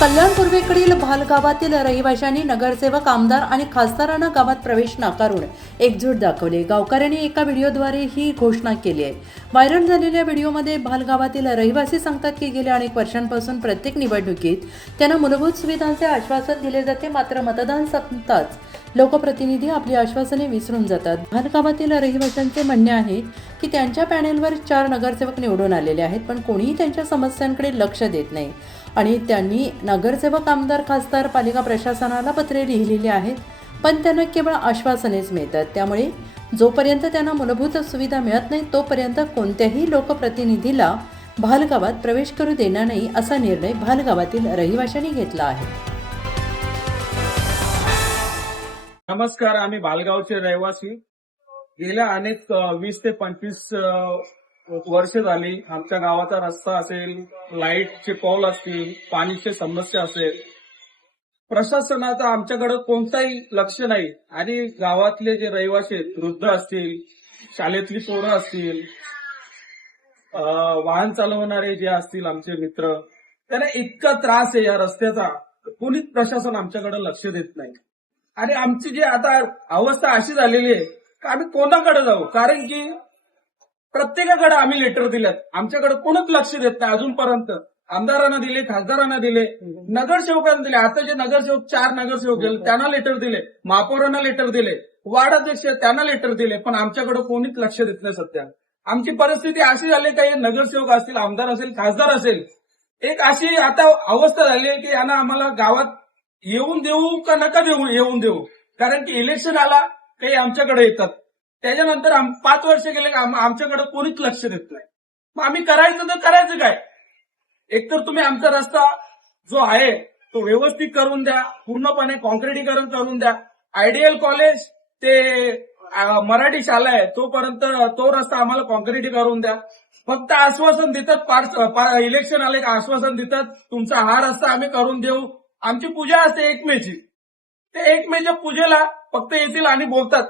कल्याण पूर्वेकडील भाल गावातील रहिवाशांनी नगरसेवक, आमदार आणि खासदारांना गावात प्रवेश नाकारून एकजूट दाखवली। गावकऱ्यांनी एका व्हिडिओद्वारे ही घोषणा केली आहे। व्हायरल झालेल्या व्हिडिओमध्ये भाल गावातील रहिवासी सांगतात की गेल्या अनेक वर्षांपासून प्रत्येक निवडणुकीत त्यांना मूलभूत सुविधांचे आश्वासन दिले जाते, मात्र मतदान संपताच लोकप्रतिनिधी आपली आश्वासने विसरून जातात। भाल गावातील रहिवाशांचे म्हणणे आहे की त्यांच्या पॅनेलवर 4 नगरसेवक निवडून आलेले आहेत, पण कोणीही त्यांच्या समस्यांकडे लक्ष देत नाही आणि त्यांनी नगरसेवक, आमदार, खासदार, पालिका प्रशासनाला पत्रे लिहिलेली आहेत, पण त्यांना केवळ आश्वासनेच मिळतात। त्यामुळे जोपर्यंत त्यांना मूलभूत सुविधा मिळत नाही तोपर्यंत कोणत्याही लोकप्रतिनिधीला भाल गावात प्रवेश करू देणार नाही, असा निर्णय भाल गावातील रहिवाशांनी घेतला आहे। नमस्कार, आम्ही बालगावचे रहिवासी। गेल्या अनेक 20 ते 25 वर्ष झाली आमच्या गावाचा रस्ता असेल, लाईटचे पोल असतील, पाण्याची समस्या असेल, प्रशासनाचं आमच्याकडे कोणताही लक्ष नाही। आणि गावातले जे रहिवासी आहेत, वृद्ध असतील, शाळेतली पोरं असतील, वाहन चालवणारे जे असतील आमचे मित्र, त्यांना इतका त्रास आहे या रस्त्याचा, कोणीच प्रशासन आमच्याकडे लक्ष देत नाही। आणि आमची जी आता अवस्था अशी झालेली आहे की आम्ही कोणाकडे जाऊ, कारण की प्रत्येकाकडे आम्ही लेटर दिलेत, आमच्याकडे कोणच लक्ष देत नाही अजूनपर्यंत। आमदारांना दिले, खासदारांना दिले, नगरसेवकांना दिले, आता जे नगरसेवक 4 नगरसेवक गेले त्यांना लेटर दिले, महापौरांना लेटर दिले, वार्ड अध्यक्ष त्यांना लेटर दिले, पण आमच्याकडे कोणीच लक्ष देत नाही। सध्या आमची परिस्थिती अशी झाली की नगरसेवक असतील, आमदार असेल, खासदार असेल, एक अशी आता अवस्था झाली आहे की यांना आम्हाला गावात येऊन देऊ का नका येऊन देऊ, कारण की इलेक्शन आला काही आमच्याकडे येतात, त्याच्यानंतर 5 वर्ष गेले आमच्याकडे कोणीच लक्ष देत नाही। मग आम्ही करायचं तर करायचं काय? एकतर तुम्ही आमचा रस्ता जो आहे तो व्यवस्थित करून द्या, पूर्णपणे कॉन्क्रिटीकरण करून द्या। आयडियल कॉलेज ते मराठी शाळा आहे तोपर्यंत तो रस्ता आम्हाला कॉन्क्रिटी करून द्या। फक्त आश्वासन देतात, इलेक्शन आले का आश्वासन देतात, तुमचा हा रस्ता आम्ही करून देऊ। आमची पूजा असते 1 मेची, ते 1 मेच्या पूजेला फक्त येतील आणि बोलतात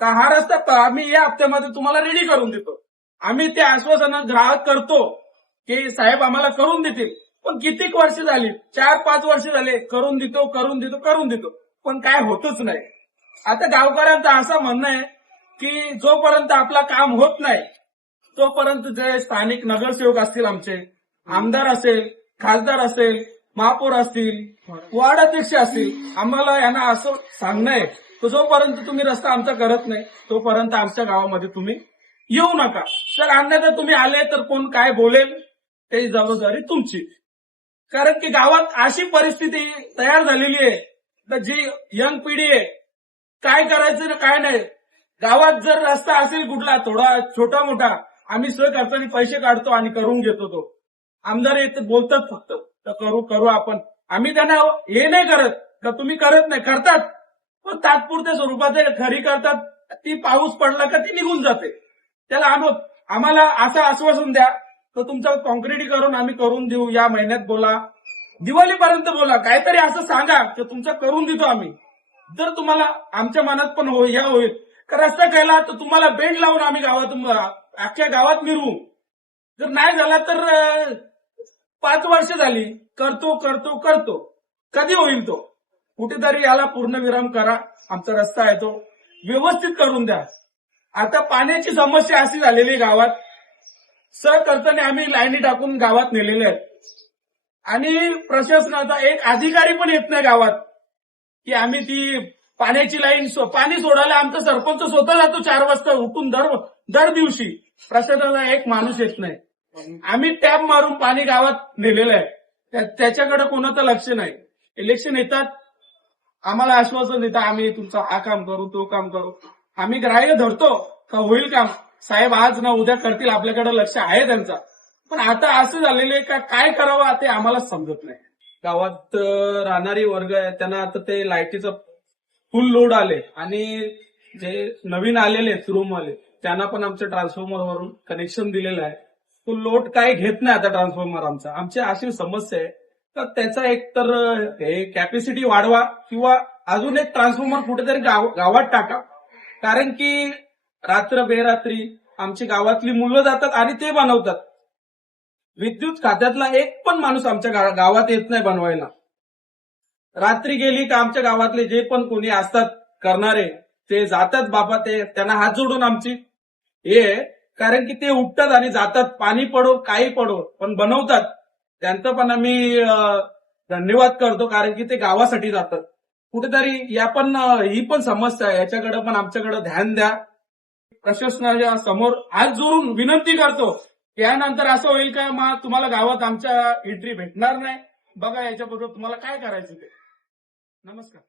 का हा रस्ता आम्ही या हप्त्यामध्ये तुम्हाला रेडी करून देतो। आम्ही ते आश्वासन ग्राहक करतो की साहेब आम्हाला करून देतील, पण कितीक वर्ष झाली, 4-5 वर्ष झाले करून देतो, पण काय होतच नाही। आता गावकऱ्यांचं असं म्हणणं आहे की जोपर्यंत आपला काम होत नाही तोपर्यंत जे स्थानिक नगरसेवक असतील, आमचे आमदार असेल, खासदार असेल, महापौर असतील, वार्ड अध्यक्ष असतील, आम्हाला यांना असं सांगणं आहे की जोपर्यंत तुम्ही रस्ता आमचा करत नाही तोपर्यंत आमच्या गावामध्ये तुम्ही येऊ नका। तर अन्यथा तुम्ही आले तर कोण काय बोलेल त्याची जबाबदारी तुमची, कारण की गावात अशी परिस्थिती तयार झालेली आहे तर जी यंग पिढी आहे काय करायचं ना काय नाही। गावात जर रस्ता असेल कुठला थोडा छोटा मोठा, आम्ही स्वखर्चाने पैसे काढतो आणि करून घेतो। तो आमदार येत बोलतात फक्त तर करू आपण, आम्ही त्यांना हे नाही करत का तुम्ही करत नाही, करतात पण तात्पुरत्या स्वरूपात खरी करतात। ती पाऊस पडला का ती निघून जाते। त्याला आम्हाला असं आश्वासन द्या तर तुमचं कॉन्क्रिटीकरण आम्ही करून देऊ, या महिन्यात बोला, दिवाळीपर्यंत बोला, काहीतरी असं सांगा की तुमचं करून देतो आम्ही। जर तुम्हाला आमच्या मनात पण होईल का रस्ता केला तर तुम्हाला बेंड लावून आम्ही गावातून अख्ख्या गावात मिरवू। जर नाही झाला तर 5 वर्ष झाली करतो, कधी होईल तो? कुठेतरी याला पूर्णविराम करा। आमचा रस्ता आहे तो व्यवस्थित करून द्या। आता पाण्याची समस्या अशी झालेली गावात, सहकर्त्याने आम्ही लाईनी टाकून गावात नेलेले आहेत आणि प्रशासनाचा एक अधिकारी पण येत नाही गावात की आम्ही ती पाण्याची लाईन पाणी सोडायला आमचा सरपंच स्वतः जातो 4 वाजता उठून दर दिवशी, प्रशासनाला एक माणूस येत नाही। आम्ही टॅप मारून पाणी गावात नेलेलं आहे, त्याच्याकडे कोणाचं लक्ष नाही। इलेक्शन येतात, आम्हाला आश्वासन देतात आम्ही तुमचं हा काम करू, तो काम करू, आम्ही ग्राह्य धरतो का होईल काम, साहेब आज ना उद्या करतील, आपल्याकडे लक्ष आहे त्यांचा। पण आता असं झालेलं आहे का काय करावं ते आम्हाला समजत नाही। गावात राहणारी वर्ग आहे त्यांना आता ते लाईटीचं फुल लोड आले आणि जे नवीन आलेले रूमवाले त्यांना पण आमच्या ट्रान्सफॉर्मरवरून कनेक्शन दिलेलं आहे, तो लोड काय घेत नाही आता ट्रान्सफॉर्मर आमचा। आमची अशी समस्या आहे तर त्याचा एक तर हे कॅपॅसिटी वाढवा किंवा अजून एक ट्रान्सफॉर्मर कुठेतरी गावात टाका, कारण की रात्र बेरात्री आमची गावातली मुलं जातात आणि ते बनवतात। विद्युत खात्यातला एक पण माणूस आमच्या गावात येत नाही बनवायला। रात्री गेली का आमच्या गावातले जे पण कोणी असतात करणारे ते जातात बाबा, ते त्यांना हात जोडून आमची हे आहे. कारण की ते उठतात आणि जातात, पाणी पडो काही पडो पण बनवतात. त्यांचं पण आम्ही धन्यवाद करतो, कारण की ते गावासाठी जातात. कुठेतरी ही पण समस्या आहे, याच्याकडे पण आमच्याकडे ध्यान द्या. प्रशासनाच्या समोर हात जोडून विनंती करतो. यानंतर असं होईल का मग तुम्हाला गावात आमच्या एंट्री भेटणार नाही. बघा याच्याबरोबर तुम्हाला काय करायचं ते. नमस्कार.